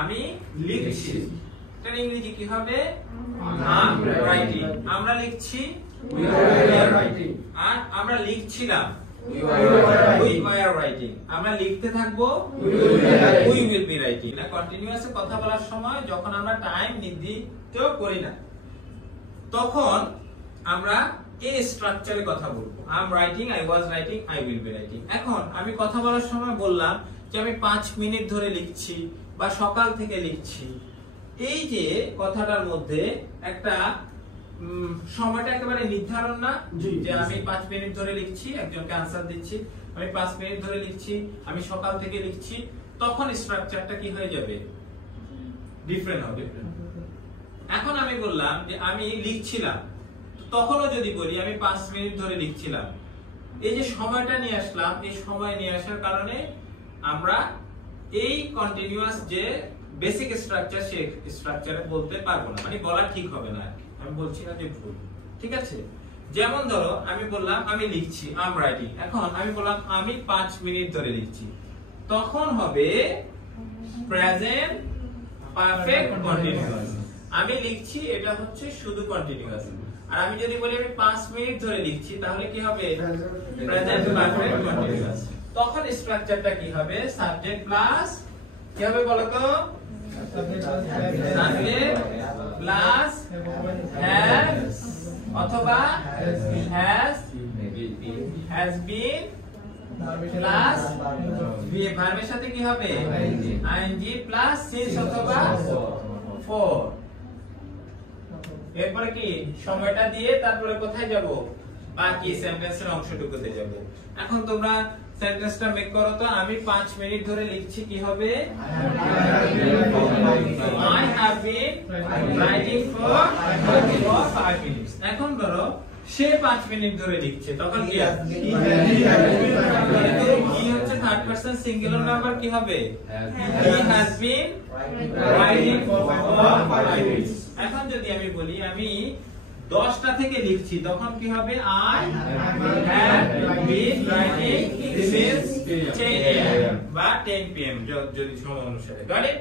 আমি লিখছি। এটার ইংরেজি কি হবে? I writing. আমরা লিখছি, we are writing, আর আমরা লিখছিলাম, we were writing। আমরা লিখতে থাকবো, we will be writing। না কন্টিনিউয়াসে কথা বলার সময় যখন আমরা টাইম নির্দিষ্ট করি না, তখন আমরা এই স্ট্রাকচারে কথা বলবো। I am writing, I was writing, I will be writing. এখন আমি কথা বলার সময় বললাম যে আমি 5 মিনিট ধরে লিখছি বা সকাল থেকে লিখছি। এই যে কথাটার মধ্যে একটা সময়টা একেবারে নির্ধারণ না যে আমি 5 মিনিট ধরে লিখছি, একজনকে আনসার দিচ্ছি, আমি 5 মিনিট ধরে লিখছি, আমি সকাল থেকে লিখছি, তখন স্ট্রাকচারটা কি হয়ে যাবে? ডিফারেন্ট হবে। এখন আমি বললাম যে আমি লিখছিলাম, তখনও যদি বলি আমি 5 মিনিট ধরে লিখছিলাম, এই যে সময়টা নিয়ে আসলাম, এই সময় নিয়ে আসার কারণে আমরা এই কন্টিনিউয়াস যে বেসিক স্ট্রাকচার, সেই স্ট্রাকচারে বলতে পারবো না, মানে বলা ঠিক হবে না। আমি বলছি না যে ভুল, ঠিক আছে? যেমন ধরো আমি বললাম আমি লিখছি, আই এম রাইটিং। এখন আমি বললাম আমি 5 মিনিট ধরে লিখছি, তখন হবে প্রেজেন্ট পারফেক্ট কন্টিনিউয়াস। আমি লিখছি, এটা হচ্ছে শুধু কন্টিনিউয়াস। আর আমি যদি বলি আমি 5 মিনিট ধরে লিখছি, তাহলে কি হবে? Present perfect continuous. তখন স্ট্রাকচারটা কি হবে? সাবজেক্ট প্লাস কি হবে বলো তো? সাবজেক্ট প্লাস হ্যাজ অথবা হ্যাজ বিন প্লাস ভার্বের সাথে কি হবে? আইএনজি প্লাস সিন্স অথবা ফর। এরপরে কি সময়টা দিয়ে তারপরে কোথায় যাব? বাকি সেন্টেন্সের অংশটুকুতে যাব। এখন তোমরা সেন্টেন্সটা মেক করো তো। আমি 5 মিনিট ধরে লিখছি, কি হবে? I have been writing for 5 minutes। এখন ধরো সে 5 মিনিট ধরে লিখছে, তখন কি হবে? কি হচ্ছে থার্ড পারসন সিঙ্গুলার নাম্বার, কি হবে? He has been writing for 5 minutes। এখন যদি আমি বলি আমি 10টা থেকে লিখছি, তখন কি হবে? I have been writing since 10 AM বা 10 PM যদি সময় অনুসারে। Got it?